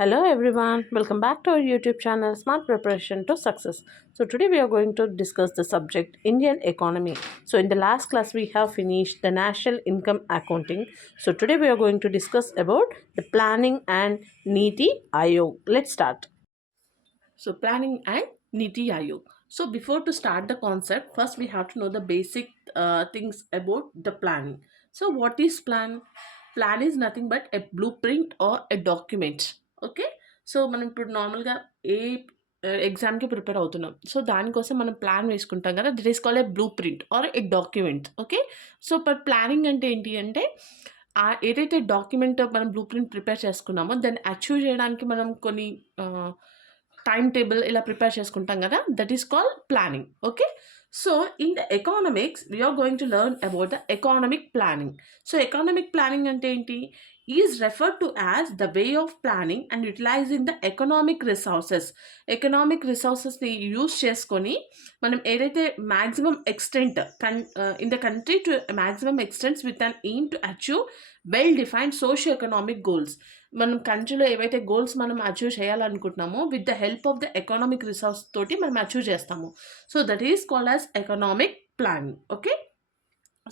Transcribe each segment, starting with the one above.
Hello everyone, welcome back to our YouTube channel Smart Preparation to Success. So today we are going to discuss the subject Indian economy. So in the last class we have finished the national income accounting. So today we are going to discuss about the planning and Niti Ayog. Let's start. So planning and Niti Ayog. So before to start the concept, first we have to know the basic things about the planning. So what is plan? Plan is nothing but a blueprint or a document. Okay. So మనం ఇప్పుడు నార్మల్గా ఏ ఎగ్జామ్కి prepare అవుతున్నాం, so దానికోసం మనం plan వేసుకుంటాం కదా, that is called a blue print or a document. Okay. So but planning అంటే ఏంటి అంటే ఏదైతే డాక్యుమెంట్ మనం బ్లూ ప్రింట్ ప్రిపేర్ చేసుకున్నామో దాన్ని అచీవ్ చేయడానికి మనం కొన్ని టైమ్ టేబుల్ ఇలా ప్రిపేర్ చేసుకుంటాం కదా, that is called planning. Okay. So in the economics we are going to learn about the economic planning. So economic planning అంటే ఏంటి? Is referred to as the way of planning and utilizing the economic resources. Economic రిసోర్సెస్ని use చేసుకొని మనం ఏదైతే maximum extent in the country to maximum extents with an aim to achieve well defined socio economic goals. మనం కంట్రీలో ఏవైతే goals మనం achieve చేయాలనుకుంటున్నామో with the help of the economic resource తోటి మనం అచీవ్ చేస్తాము. So that is called as economic planning. Okay.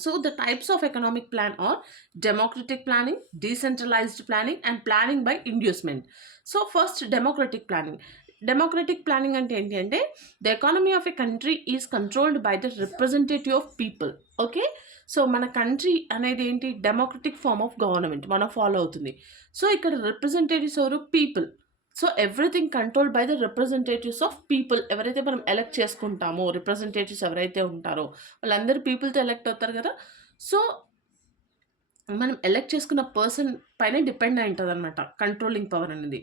So the types of economic plan are democratic planning, decentralized planning and planning by inducement. So first democratic planning. Democratic planning అంటే ఏంటి అంటే the economy of a country is controlled by the representative of people. Okay. So మన country అనేది ఏంటి? Democratic form of government మనం follow అవుతుంది. So ఇక్కడ representatives ఎవరు? People. So everything control by the representatives of people. ఎవరైతే మనం elect చేసుకుంటామో రిప్రజెంటేటివ్స్ ఎవరైతే ఉంటారో వాళ్ళందరూ పీపుల్తో ఎలక్ట్ అవుతారు కదా. సో మనం ఎలక్ట్ చేసుకున్న పర్సన్ పైన డిపెండ్ అయి ఉంటుంది అనమాట కంట్రోలింగ్ పవర్ అనేది.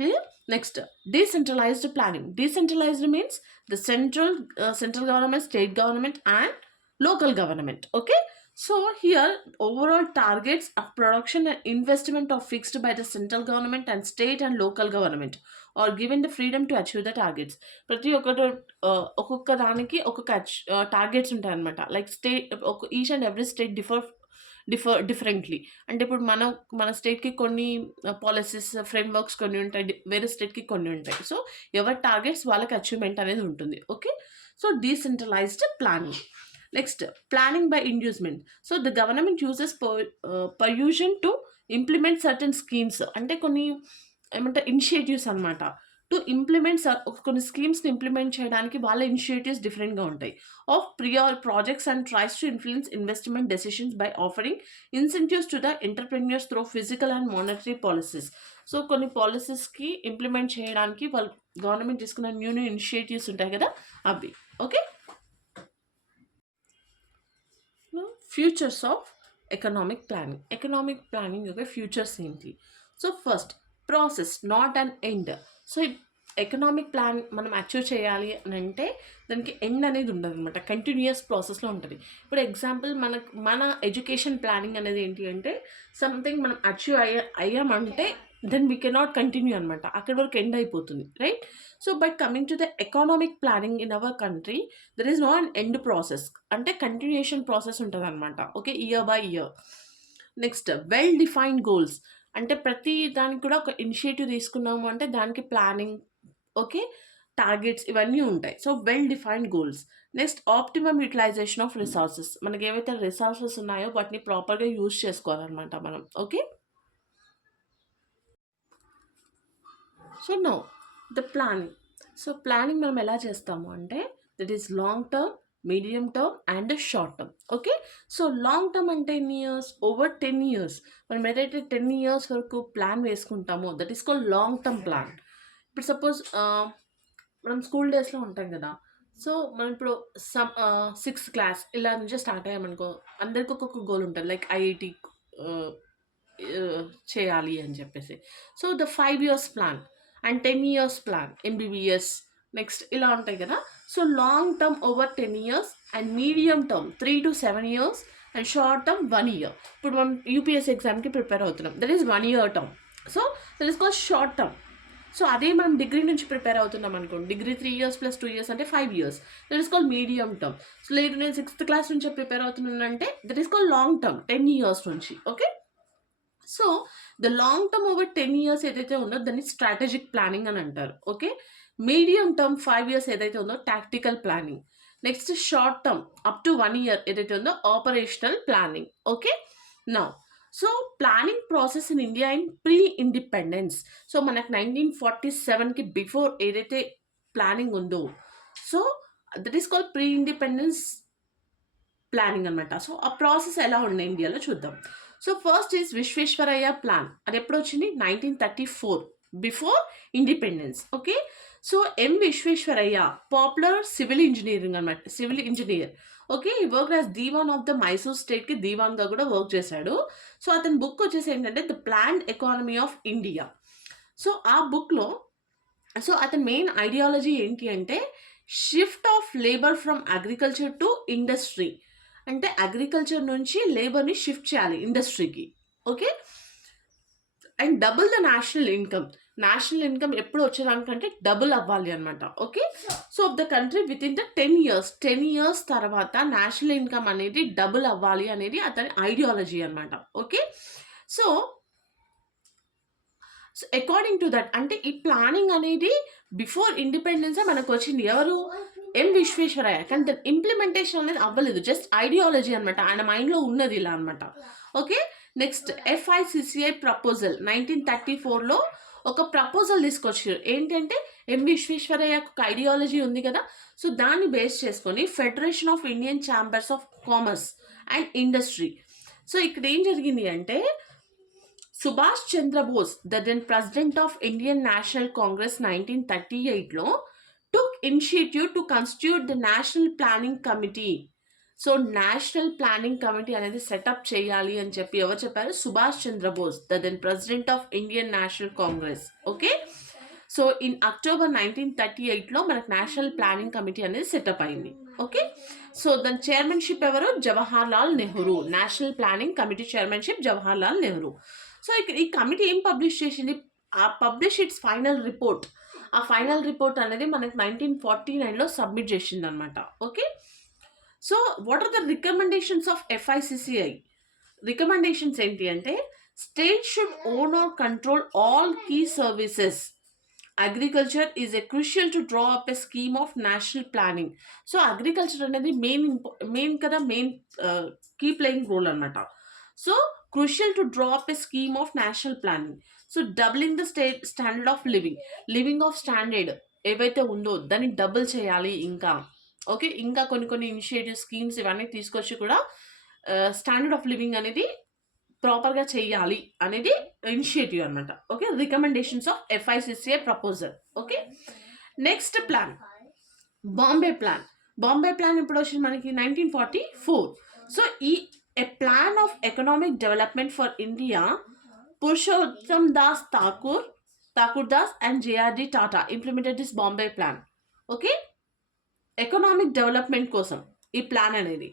Clear? Next decentralised planning. Decentralised means the central government, state government and local government. Okay. So here overall targets of production and investment are fixed by the central government and state and local government or given the freedom to achieve the targets. ప్రతి ఒక్కొక్క దానికి ఒక్కొక్క targets ఉంటాయి అనమాట. Like state each and every state differently. అంటే ఇప్పుడు మన స్టేట్కి కొన్ని పాలసీస్ ఫ్రేమ్వర్క్స్ కొన్ని ఉంటాయి, వేరే స్టేట్కి కొన్ని ఉంటాయి. సో ఎవరి టార్గెట్స్ వాళ్ళకి అచీవ్మెంట్ అనేది ఉంటుంది. Okay. So decentralised planning. Next, planning by inducement. So the government uses persuasion to implement certain schemes. అంటే కొన్ని ఏమంటే ఇనిషియేటివ్స్ అనమాట. టు ఇంప్లిమెంట్ కొన్ని స్కీమ్స్ని ఇంప్లిమెంట్ చేయడానికి వాళ్ళ ఇనిషియేటివ్స్ డిఫరెంట్గా ఉంటాయి. Of prior projects and tries to influence investment decisions by offering incentives to the entrepreneurs through physical and monetary policies. So కొన్ని పాలసీస్కి ఇంప్లిమెంట్ చేయడానికి వాళ్ళు గవర్నమెంట్ తీసుకున్న న్యూ ఇనిషియేటివ్స్ ఉంటాయి కదా, అవి. Okay. Features of economic planning. Economic planning యొక్క futures ఏంటి? So first process, not and end. So economic plan మనం అచీవ్ చేయాలి అని అంటే దానికి ఎండ్ అనేది ఉండదు అనమాట, కంటిన్యూయస్ ప్రాసెస్లో ఉంటుంది. ఇప్పుడు ఎగ్జాంపుల్ మన ఎడ్యుకేషన్ ప్లానింగ్ అనేది ఏంటి అంటే సంథింగ్ మనం అచీవ్ అయ్యామంటే దెన్ వీ కెనాట్ కంటిన్యూ అనమాట, అక్కడి వరకు ఎండ్ అయిపోతుంది, right? So by coming to the economic planning in our country there is no an end process, అంటే కంటిన్యూయేషన్ ప్రాసెస్ ఉంటుంది అనమాట. Okay. Year by year. Next well defined goals. అంటే ప్రతి దానికి కూడా ఒక ఇనిషియేటివ్ తీసుకున్నాము అంటే దానికి ప్లానింగ్, ఓకే, టార్గెట్స్ ఇవన్నీ ఉంటాయి. So well defined goals. Next optimum utilization of resources. మనకి ఏవైతే రిసోర్సెస్ ఉన్నాయో వాటిని ప్రాపర్గా యూజ్ చేసుకోవాలన్నమాట మనం. Okay. So now the planning. So planning మనం ఎలా చేస్తాము అంటే that is long term, medium term and short term. Okay. So long term అంటే ఎన్ని ఇయర్స్? Over 10 years. మనం ఏదైతే 10 years వరకు ప్లాన్ వేసుకుంటామో that is called long term plan. ఇప్పుడు సపోజ్ మనం స్కూల్ డేస్లో ఉంటాం కదా, సో మనం ఇప్పుడు సిక్స్త్ క్లాస్ ఇలా నుంచి స్టార్ట్ అయ్యామనుకో, అందరికి ఒక్కొక్క గోల్ ఉంటుంది. లైక్ ఐఐటి చేయాలి అని చెప్పేసి. So the 5 years plan and 10 years plan, MBBS, next ఇలా ఉంటాయి కదా. So long term over 10 years and medium term 3 to 7 years and short term 1 year. ఇప్పుడు మనం యూపీఎస్సీ ఎగ్జామ్కి ప్రిపేర్ అవుతున్నాం, that is 1 year term. So that is called short term. So అదే మనం degree నుంచి ప్రిపేర్ అవుతున్నాం అనుకోండి, డిగ్రీ 3 years + 2 years అంటే 5 years, that is called medium term. So లేదు నేను 6th class నుంచి ప్రిపేర్ అవుతున్నాను అంటే that is called long term, 10 years నుంచి. Okay. So the long term over 10 years ఏదైతే ఉందో దాన్ని స్ట్రాటజిక్ ప్లానింగ్ అని అంటారు. ఓకే, మీడియం టర్మ్ 5 years ఏదైతే ఉందో tactical planning. Next short term up to 1 year ఏదైతే ఉందో operational planning. Okay, now so planning process in India in pre independence. So మనకు 1947కి బిఫోర్ ఏదైతే ప్లానింగ్ ఉందో, so that is called pre independence planning అనమాట. So ఆ process ఎలా ఉండే ఇండియాలో చూద్దాం. So first is Visvesvaraya plan. అది ఎప్పుడు వచ్చింది? 1934, before independence. Okay, so Visvesvaraya popular civil engineering అనమాట, సివిల్ ఇంజనీర్. ఓకే, ఈ work as Dewan of the Mysore స్టేట్కి దీవాన్గా కూడా వర్క్ చేశాడు. సో అతని బుక్ వచ్చేసి ఏంటంటే the planned economy of India. So ఆ బుక్లో సో అతని మెయిన్ ఐడియాలజీ ఏంటి అంటే shift of labour from agriculture to industry. అంటే అగ్రికల్చర్ నుంచి లేబర్ని షిఫ్ట్ చేయాలి ఇండస్ట్రీకి. Okay, and double the national income. National income ఎప్పుడు వచ్చేదానికంటే డబుల్ అవ్వాలి అనమాట. Okay, so of the country with in the 10 years తర్వాత నేషనల్ ఇన్కమ్ అనేది డబుల్ అవ్వాలి అనేది అతని ఐడియాలజీ అనమాట. Okay, so so according to that అంటే ఈ ప్లానింగ్ అనేది బిఫోర్ ఇండిపెండెన్సే మనకు వచ్చింది. ఎవరు? విశ్వేశ్వరయ్య. కానీ దాని ఇంప్లిమెంటేషన్ అనేది అవ్వలేదు, జస్ట్ ఐడియాలజీ అనమాట, ఆయన మైండ్లో ఉన్నది ఇలా అనమాట. ఓకే, నెక్స్ట్ FICCI ప్రపోజల్ 1934లో ఒక ప్రపోజల్ తీసుకొచ్చారు. ఏంటంటే విశ్వేశ్వరయ్య ఒక ఐడియాలజీ ఉంది కదా, సో దాన్ని బేస్ చేసుకొని federation of Indian chambers of commerce and industry. So ఇక్కడ ఏం జరిగింది అంటే Subhash Chandrabose, the then president of Indian National Congress 1938లో took initiative to constitute the national planning committee. So national planning committee అనేది సెటప్ చేయాలి అని చెప్పి ఎవరు చెప్పారు? Subhash Chandrabose, the then president of Indian National Congress. Okay, so in October 1938లో మనకు national planning committee అనేది సెటప్ అయింది. ఓకే, సో దాని చైర్మన్షిప్ ఎవరు? Jawahar Lal Nehru. National planning committee chairmanship Jawahar Lal Nehru. So ఇక్కడ ఈ కమిటీ ఏం పబ్లిష్ చేసింది? ఆ పబ్లిష్ ఇట్స్ ఫైనల్ రిపోర్ట్. ఆ ఫైనల్ రిపోర్ట్ అనేది మనకి 1949లో సబ్మిట్ చేసింది అనమాట. Okay, so what are the recommendations of FICCI? Recommendations ఏంటి అంటే state should own or control all key services. Agriculture is a crucial to draw up a scheme of national planning. So agriculture అనేది main కదా, main key playing role అనమాట. So crucial to draw up a scheme of national planning. So doubling the standard of living of standard ఏవైతే ఉందో దాన్ని double చేయాలి ఇంకా. Okay, ఇంకా కొన్ని ఇనిషియేటివ్ స్కీమ్స్ ఇవన్నీ తీసుకొచ్చి కూడా స్టాండర్డ్ ఆఫ్ లివింగ్ అనేది ప్రాపర్గా చేయాలి అనేది ఇనిషియేటివ్ అనమాట. Okay, recommendations of FICCI proposal. Okay, next plan Bombay plan. Bombay plan ఇప్పుడు వచ్చింది మనకి 1944. సో ఈ ఎ plan of economic development for India, Purushottam Das Thakur Das and JRD Tata implemented this Bombay plan. Okay, economic development కోసం ఈ ప్లాన్ అనేది.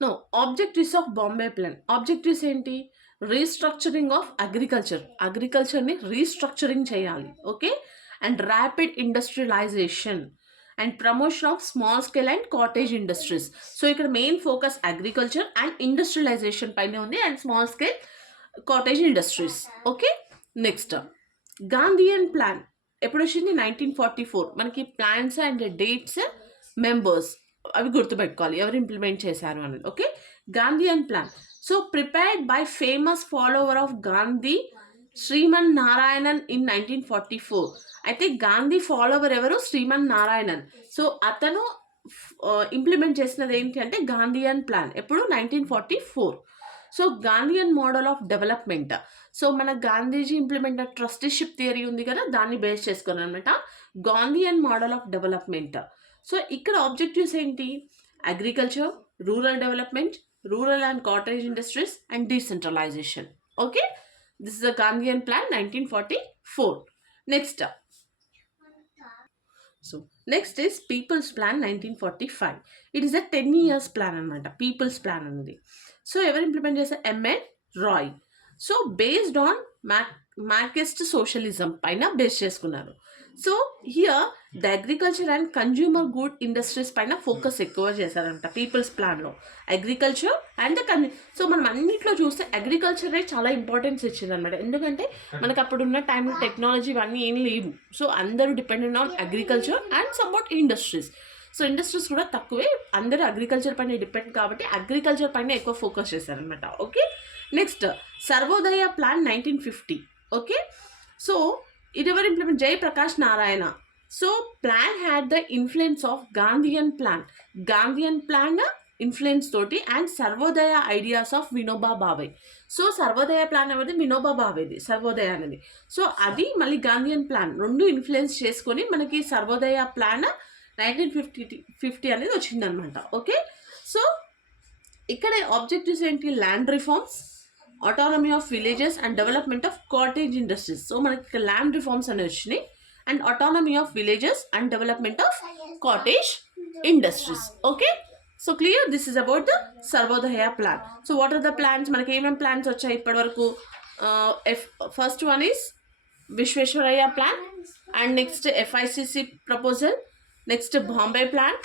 No objectives of Bombay plan. Objectives ఏంటి? Restructuring of అగ్రికల్చర్ని restructuring చేయాలి. Okay, and rapid industrialisation and promotion of small scale and cottage industries. So ఇక్కడ main focus agriculture and industrialization పైన ఉంది, and small scale cottage industries. Okay, next Gandhian plan ఎప్పుడు వచ్చింది? 1944. మనకి plans and dates, members అవి గుర్తుపెట్టుకోవాలి ఎవరు implement చేశారు అనేది. Okay, Gandhian plan. So prepared by famous follower of Gandhi Shriman Narayanan in 1944. అయితే గాంధీ ఫాలోవర్ ఎవరు? శ్రీమన్ నారాయణన్. సో అతను ఇంప్లిమెంట్ చేసినది ఏంటి అంటే గాంధీయన్ ప్లాన్. ఎప్పుడు? 1944. So Gandhian model of development. So మన గాంధీజీ ఇంప్లిమెంట్ ట్రస్టీషిప్ థియరీ ఉంది కదా, దాన్ని బేస్ చేసుకుని అనమాట Gandhian model of development. So ఇక్కడ ఆబ్జెక్టివ్స్ ఏంటి? Agriculture, rural development, rural and cottage industries and decentralization. Okay, this is the Gandhian plan 1944. Next so next is people's plan 1945. It is a 10 years plan అనమాట people's plan అనేది. So ఎవరు implement చేశారు? MN Roy. So based on Marxist socialism పైన base చేసుకున్నారు. So here the agriculture and consumer good industries పైన focus ఎక్కువ చేశారంట peoples ప్లాన్లో. అగ్రికల్చర్ అండ్ సో మనం అన్నింటిలో చూస్తే అగ్రికల్చరే చాలా ఇంపార్టెన్స్ ఇచ్చిందనమాట. ఎందుకంటే మనకు అప్పుడున్న టైంలో టెక్నాలజీ ఇవన్నీ ఏం లేవు. సో అందరూ dependent on agriculture and somewhat industries. So industries కూడా తక్కువే, అందరూ అగ్రికల్చర్ పైన డిపెండ్ కాబట్టి అగ్రికల్చర్ పైన ఎక్కువ ఫోకస్ చేశారనమాట. Okay, next Sarvodaya plan 1950. Okay, so ఇది ఎవరు implement? Jayaprakash Narayan. So plan had the influence of Gandhian plan influence తోటి and Sarvodaya ideas of Vinoba Bhave. So Sarvodaya plan అనేది వినోబా భావేది, సర్వోదయ అనేది. సో అది మళ్ళీ గాంధీయన్ ప్లాన్ రెండు ఇన్ఫ్లుయెన్స్ చేసుకొని మనకి సర్వోదయ ప్లాన్ 1950 అనేది వచ్చిందనమాట. ఓకే, సో ఇక్కడ ఆబ్జెక్టివ్స్ ఏంటి? Land reforms, autonomy of villages and development of cottage industries. So మనకి ల్యాండ్ రిఫార్మ్స్ అనేవి వచ్చినాయి and autonomy of villages and development of cottage industries. Okay, so clear, this is about the Sarvodaya plan. So what are the plans? మనకి ఏమేమి plans వచ్చాయి ఇప్పటి వరకు? First one is Visvesvaraya plan and next FICC proposal, next Bombay plan,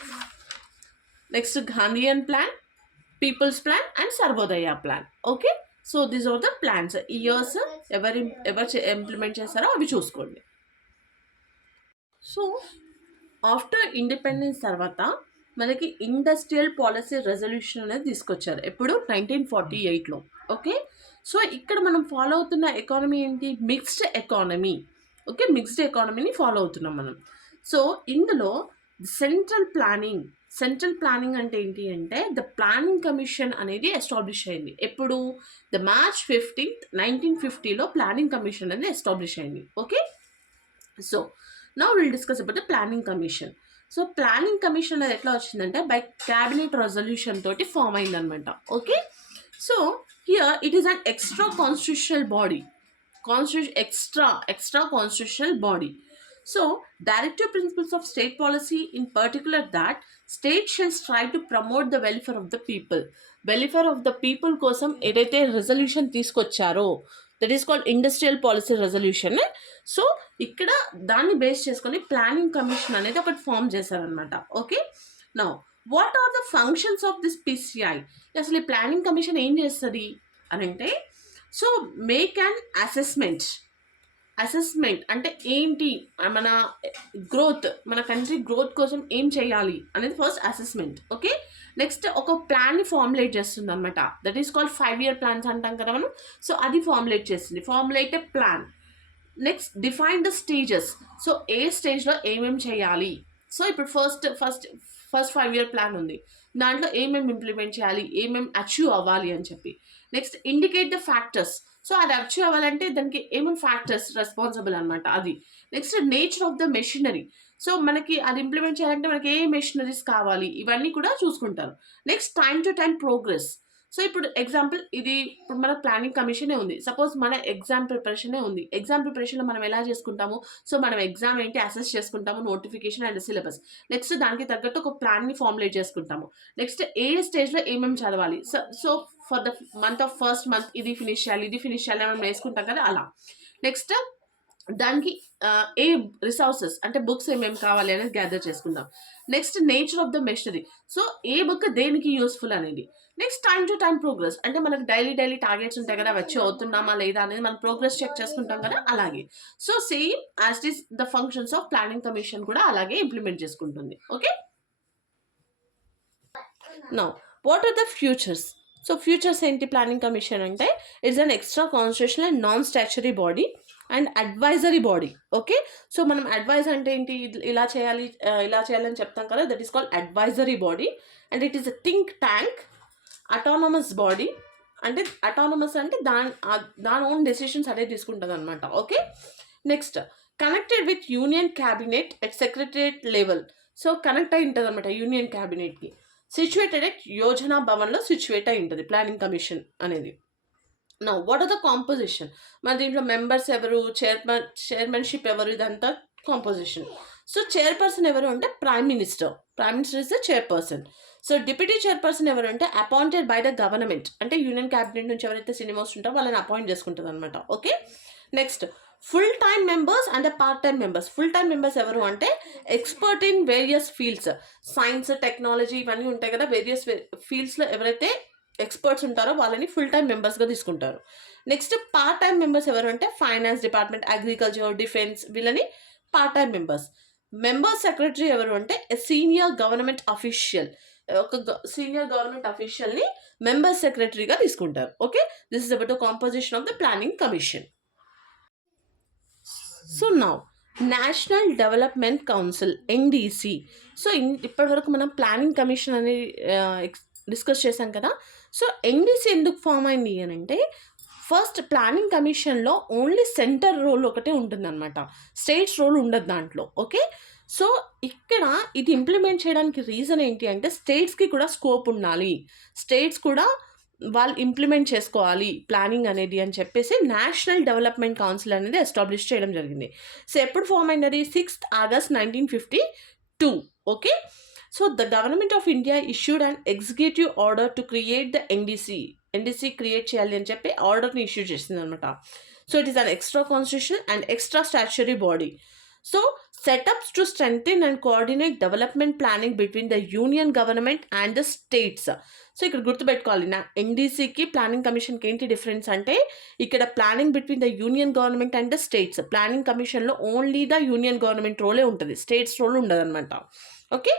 next Gandhian plan, peoples plan and Sarvodaya plan. Okay, so these are the plans. Years ఎవరు implement చేస్తారో అవి చూసుకోండి. So after independence తర్వాత మనకి ఇండస్ట్రియల్ పాలసీ రెజల్యూషన్ అనేది తీసుకొచ్చారు. ఎప్పుడు? 1948లో. Okay, so ఇక్కడ మనం ఫాలో అవుతున్న ఎకానమీ ఏంటి? Mixed economy. ఓకే, మిక్స్డ్ ఎకానమీని ఫాలో అవుతున్నాం మనం. సో ఇందులో సెంట్రల్ ప్లానింగ్ అంటే ఏంటి అంటే ద ప్లానింగ్ కమిషన్ అనేది ఎస్టాబ్లిష్ అయింది. ఎప్పుడు? ద March 15th 1950లో ప్లానింగ్ కమిషన్ అనేది ఎస్టాబ్లిష్ అయింది. Okay, so now will discuss about the planning commission. So planning commission అనేది ఎట్లా వచ్చిందంటే బై క్యాబినెట్ రెజల్యూషన్ తోటి ఫామ్ అయిందనమాట. Okay, so here it is an extra constitutional body. So, directive principles of state policy in particular that state shall strive to promote the welfare of the people. Welfare of the people కోసం ఏదైతే resolution తీసుకొచ్చారో that is called industrial policy resolution. So ఇక్కడ దాన్ని base చేసుకొని planning commission అనేది ఒకటి form చేశారనమాట. Okay, now what are the functions of this PCI? అసలు ఈ ప్లానింగ్ కమిషన్ ఏం చేస్తుంది అని అంటే, సో మేక్ అన్ అసెస్మెంట్ అంటే ఏంటి, మన గ్రోత్, మన కంట్రీ గ్రోత్ కోసం ఏం చేయాలి అనేది ఫస్ట్ అసెస్మెంట్. ఓకే, నెక్స్ట్ ఒక ప్లాన్ని ఫార్ములేట్ చేస్తుంది అనమాట. That is called 5-year plans అంటాం కదా మనం. సో అది formulate a plan. Next define the stages. So ఏ స్టేజ్లో ఏమేమి చేయాలి. సో ఇప్పుడు ఫస్ట్ 5-year ప్లాన్ ఉంది, దాంట్లో ఏమేమి ఇంప్లిమెంట్ చేయాలి, ఏమేమి అచీవ్ అవ్వాలి అని చెప్పి. Next indicate the factors. So అది అచీవ్ అవ్వాలంటే దానికి ఏమేమి ఫ్యాక్టర్స్ రెస్పాన్సిబుల్ అనమాట అది. Next nature of the machinery. So మనకి అది ఇంప్లిమెంట్ చేయాలంటే మనకి ఏ మెషినరీస్ కావాలి ఇవన్నీ కూడా చూసుకుంటారు. Next time to time progress. So ఇప్పుడు ఎగ్జాంపుల్ ఇప్పుడు మన ప్లానింగ్ కమిషనే ఉంది. సపోజ్ మన ఎగ్జామ్ ప్రిపరేషనే ఉంది. ఎగ్జామ్ ప్రిపరేషన్లో మనం ఎలా చేసుకుంటాము? సో మనం ఎగ్జామ్ ఏంటి అసెస్ చేసుకుంటాము, నోటిఫికేషన్ అండ్ సిలబస్. నెక్స్ట్ దానికి తగ్గట్టు ఒక ప్లాన్ని ఫార్ములేట్ చేసుకుంటాము. నెక్స్ట్ ఏ స్టేజ్లో ఏమేమి చదవాలి. So for the first month ఇది ఫినిష్ చేయాలి మనం వేసుకుంటాం కదా అలా. నెక్స్ట్ దానికి ఏ రిసోర్సెస్ అంటే బుక్స్ ఏమేమి కావాలి అనేది గ్యాదర్ చేసుకుందాం. Next nature of the machinery. So A book దేనికి యూస్ఫుల్ అనేది. Next time to time progress. అంటే మనకు డైలీ టార్గెట్స్ ఉంటాయి కదా, వచ్చి అవుతున్నామా లేదా అనేది మనం ప్రోగ్రెస్ చెక్ చేసుకుంటాం కదా అలాగే. So same as it is the functions of planning commission కూడా అలాగే ఇంప్లిమెంట్ చేసుకుంటుంది. Okay, now what are the futures? So futures ఏంటి ప్లానింగ్ కమిషన్ అంటే? It's an extra constitutional and non statutory body and advisory body. Okay, so మనం advise అంటే ఏంటి, ఇలా చేయాలని చెప్తాం కదా, that is called advisory body. And it is a think tank, autonomous body. అంటే అటానమస్ అంటే దాని ఓన్ డెసిషన్స్ అదే తీసుకుంటుంది అనమాట. Okay, next connected with union cabinet at secretariat level. So connect అయి ఉంటుంది అనమాట యూనియన్ క్యాబినెట్కి. సిచ్యువేటెడ్ ఎట్ యోజనా భవన్లో సిచ్యువేట్ అయి ఉంటుంది ప్లానింగ్ కమిషన్ అనేది. Now what are the composition? మన దీంట్లో మెంబర్స్ ఎవరు, చైర్మన్షిప్ ఎవరు, ఇదంతా కాంపోజిషన్. సో చైర్పర్సన్ ఎవరు అంటే prime minister is the chairperson. So deputy chairperson ఎవరు అంటే అపాయింటెడ్ బై ద గవర్నమెంట్. అంటే యూనియన్ క్యాబినెట్ నుంచి ఎవరైతే సీనియర్ మోస్ట్ ఉంటారో వాళ్ళని అపాయింట్ చేసుకుంటుంది అనమాట. Okay, next full time members and the part time members. Full time members ఎవరు అంటే expert in various fields, science technology ఇవన్నీ ఉంటాయి కదా, వేరియస్ ఫీల్డ్స్లో ఎవరైతే ఎక్స్పర్ట్స్ ఉంటారో వాళ్ళని ఫుల్ టైమ్ మెంబర్స్గా తీసుకుంటారు. నెక్స్ట్ పార్ట్ టైమ్ మెంబర్స్ ఎవరు అంటే ఫైనాన్స్ డిపార్ట్మెంట్, అగ్రికల్చర్, డిఫెన్స్, వీళ్ళని part time members. Member secretary ఎవరు అంటే సీనియర్ గవర్నమెంట్ అఫీషియల్, ఒక సీనియర్ గవర్నమెంట్ అఫీషియల్ని మెంబర్ సెక్రటరీగా తీసుకుంటారు. Okay, this is about the composition of the planning commission. So now national development council NDC. So ఇప్పటివరకు మనం planning commission అనేది discuss చేశాం కదా. సో ఎన్డీసీ ఎందుకు ఫామ్ అయింది అని అంటే ఫస్ట్ ప్లానింగ్ కమిషన్లో ఓన్లీ సెంటర్ రోల్ ఒకటే ఉంటుందన్నమాట, స్టేట్స్ రోల్ ఉండదు దాంట్లో. ఓకే, సో ఇక్కడ ఇది ఇంప్లిమెంట్ చేయడానికి రీజన్ ఏంటి అంటే స్టేట్స్కి కూడా స్కోప్ ఉండాలి, స్టేట్స్ కూడా వాళ్ళు ఇంప్లిమెంట్ చేసుకోవాలి ప్లానింగ్ అనేది అని చెప్పేసి నేషనల్ డెవలప్మెంట్ కౌన్సిల్ అనేది ఎస్టాబ్లిష్ చేయడం జరిగింది. సో ఎప్పుడు ఫామ్ అయినది? 6th August 1952. Okay, so the government of India issued and executive order to create the NDC create చేయాలి అని చెప్పి ఆర్డర్ని ఇష్యూ చేసింది అనమాట. So it is an extra constitution and extra statutory body. So setups to strengthen and coordinate development planning between the union government and the states. So ఇక్కడ గుర్తుపెట్టుకోవాలి, నా ఎన్డీసీకి planning కమిషన్కి ఏంటి డిఫరెన్స్ అంటే ఇక్కడ planning between the union government and the states. Planning కమిషన్లో only the union government రోలే ఉంటుంది, స్టేట్స్ రోల్ ఉండదు అనమాట. Okay,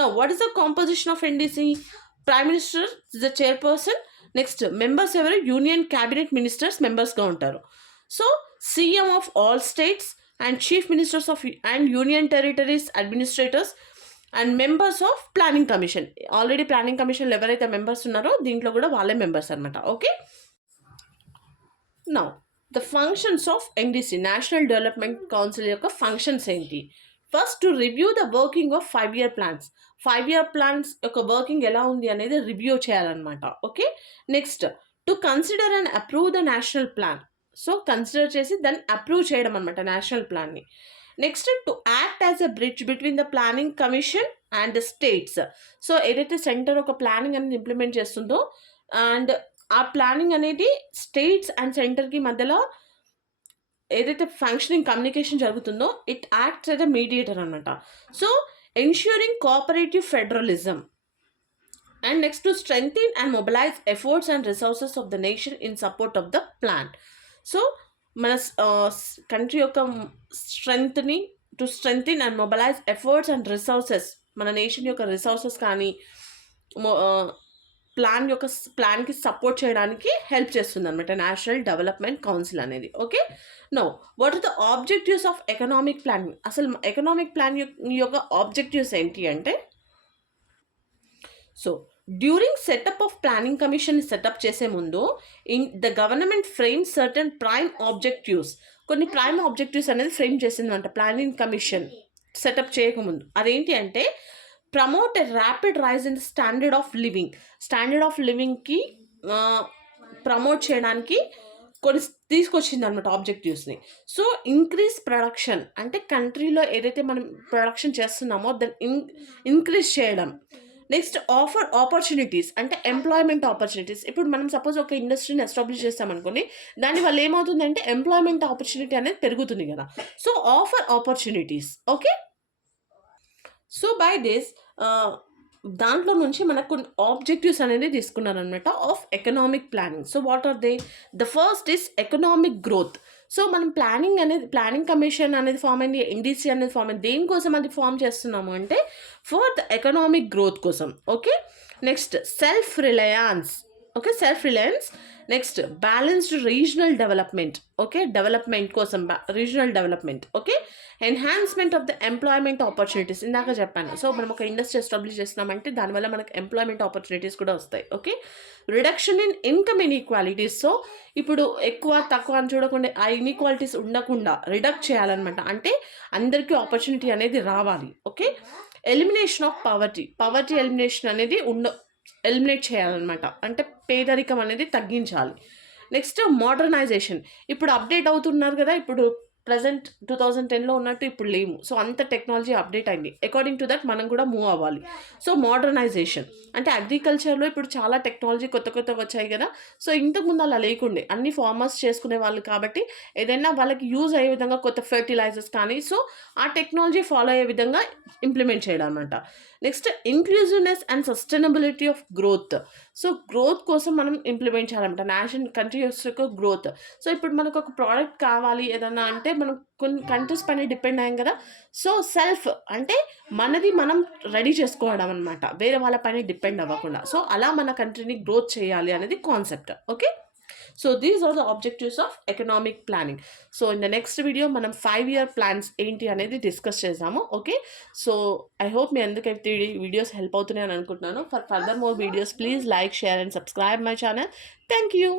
now what is the composition of NDC? Prime minister is the chairperson. Next members ఎవరు? Union cabinet ministers మెంబర్స్గా ఉంటారు. So CM of all states and chief ministers of and union territories administrators and members of planning commission. Already planning కమిషన్లో ఎవరైతే members ఉన్నారో దీంట్లో కూడా వాళ్ళే members అనమాట. Okay, now the functions of NDC, national development council యొక్క functions ఏంటి? First to review the working of 5-year plans. 5-year plans యొక్క వర్కింగ్ ఎలా ఉంది అనేది రివ్యూ చేయాలన్నమాట. Okay, next to consider and approve the national plan. So consider చేసి దాన్ని approve చేయడం అనమాట నేషనల్ ప్లాన్ని. Next to act as a bridge between the planning commission and the states. So ఏదైతే సెంటర్ ఒక ప్లానింగ్ అనేది ఇంప్లిమెంట్ చేస్తుందో అండ్ ఆ ప్లానింగ్ అనేది స్టేట్స్ అండ్ సెంటర్కి మధ్యలో ఏదైతే ఫంక్షనింగ్ కమ్యూనికేషన్ జరుగుతుందో it acts as a mediator అనమాట. So ensuring cooperative federalism. And next to strengthen and mobilize efforts and resources of the nation in support of the plan. So మన country యొక్క స్ట్రెంగ్త్ని టు strengthen and mobilize efforts and resources, మన nation యొక్క resources కానీ ప్లాన్కి support చేయడానికి help చేస్తుంది అనమాట నేషనల్ డెవలప్మెంట్ కౌన్సిల్ అనేది. Okay, know what are the objectives of economic planning? అసలు ఎకనామిక్ ప్లాన్ యొక్క ఆబ్జెక్టివ్స్ ఏంటి అంటే so during setup of planning commission setup చేసే ముందు the government frame certain prime objectives, కొన్ని ప్రైమ్ ఆబ్జెక్టివ్స్ అనేది ఫ్రేమ్ చేసిందంట ప్లానింగ్ కమిషన్ సెటప్ చేయకముందు. అదేంటి అంటే promote a rapid rise in standard of లివింగ్కి ప్రమోట్ చేయడానికి కొన్ని తీసుకొచ్చింది అనమాట ఆబ్జెక్టివ్స్ని. సో ఇంక్రీజ్ ప్రొడక్షన్ అంటే కంట్రీలో ఏదైతే మనం ప్రొడక్షన్ చేస్తున్నామో దాన్ని ఇంక్రీజ్ చేయడం. నెక్స్ట్ ఆఫర్ ఆపర్చునిటీస్ అంటే ఎంప్లాయ్మెంట్ ఆపర్చునిటీస్. ఇప్పుడు మనం సపోజ్ ఒక ఇండస్ట్రీని ఎస్టాబ్లిష్ చేస్తామనుకోండి, దానివల్ల ఏమవుతుందంటే ఎంప్లాయ్మెంట్ ఆపర్చునిటీ అనేది పెరుగుతుంది కదా. So offer opportunities. Okay, so by this దాంట్లో నుంచి మనకు కొన్ని ఆబ్జెక్టివ్స్ అనేది తీసుకున్నారనమాట of economic planning. So what are they? The first is economic growth. So మనం ప్లానింగ్ కమిషన్ అనేది ఫామ్ అయింది, ఎన్డీసీ అనేది ఫామ్ అయింది. దేనికోసం అది ఫామ్ చేస్తున్నాము అంటే ఫర్ ద ఎకనామిక్ గ్రోత్ కోసం. Okay, next self reliance. Next balanced regional development. Okay, development కోసం regional development. Okay, enhancement of the employment opportunities. ఇందాక చెప్పాను. సో మనం ఒక ఇండస్ట్రీ ఎస్టాబ్లిష్ చేస్తున్నామంటే దానివల్ల మనకు ఎంప్లాయ్మెంట్ ఆపర్చునిటీస్ కూడా వస్తాయి. Okay, reduction in income inequalities. So ఇప్పుడు ఎక్కువ తక్కువ అని చూడకుండా ఆ ఇన్ఈక్వాలిటీస్ ఉండకుండా రిడక్ట్ చేయాలన్నమాట, అంటే అందరికీ ఆపర్చునిటీ అనేది రావాలి. Okay, elimination of poverty elimination అనేది ఎలిమినేట్ చేయాలన్నమాట, అంటే పేదరికం అనేది తగ్గించాలి. Next modernisation. ఇప్పుడు అప్డేట్ అవుతున్నారు కదా, ఇప్పుడు ప్రజెంట్ 2010లో ఉన్నట్టు ఇప్పుడు లేము. సో అంత టెక్నాలజీ అప్డేట్ అయింది. అకార్డింగ్ టు దట్ మనం కూడా మూవ్ అవ్వాలి. సో మోడర్నైజేషన్ అంటే అగ్రికల్చర్లో ఇప్పుడు చాలా టెక్నాలజీ కొత్తగా వచ్చాయి కదా. సో ఇంతకుముందు అలా లేకుండే, అన్ని ఫార్మర్స్ చేసుకునే వాళ్ళు కాబట్టి ఏదైనా వాళ్ళకి యూజ్ అయ్యే విధంగా కొత్త ఫెర్టిలైజర్స్ కానీ సో ఆ టెక్నాలజీ ఫాలో అయ్యే విధంగా ఇంప్లిమెంట్ చేయడం అనమాట. Next inclusiveness and sustainability of growth. So growth కోసం మనం ఇంప్లిమెంట్ చేయాలన్నమాట. నేషనల్ కంట్రీస్ యొక్క గ్రోత్. సో ఇప్పుడు మనకు ఒక ప్రోడక్ట్ కావాలి ఏదన్నా అంటే మనం కొన్ని కంట్రీస్ పైన డిపెండ్ అయ్యాం కదా. సో సెల్ఫ్ అంటే మనది మనం రెడీ చేసుకోవడం అనమాట, వేరే వాళ్ళ పైన డిపెండ్ అవ్వకుండా. సో అలా మన కంట్రీని గ్రోత్ చేయాలి అనేది concept. Okay, so these are the objectives of economic planning. So in the next video మనం 5-year ప్లాన్స్ ఏంటి అనేది డిస్కస్ చేసాము. ఓకే, సో ఐ హోప్ మీ అందరికైతే వీడియోస్ హెల్ప్ అవుతున్నాయని అనుకుంటున్నాను. For further more videos please like, share and subscribe my channel. Thank you.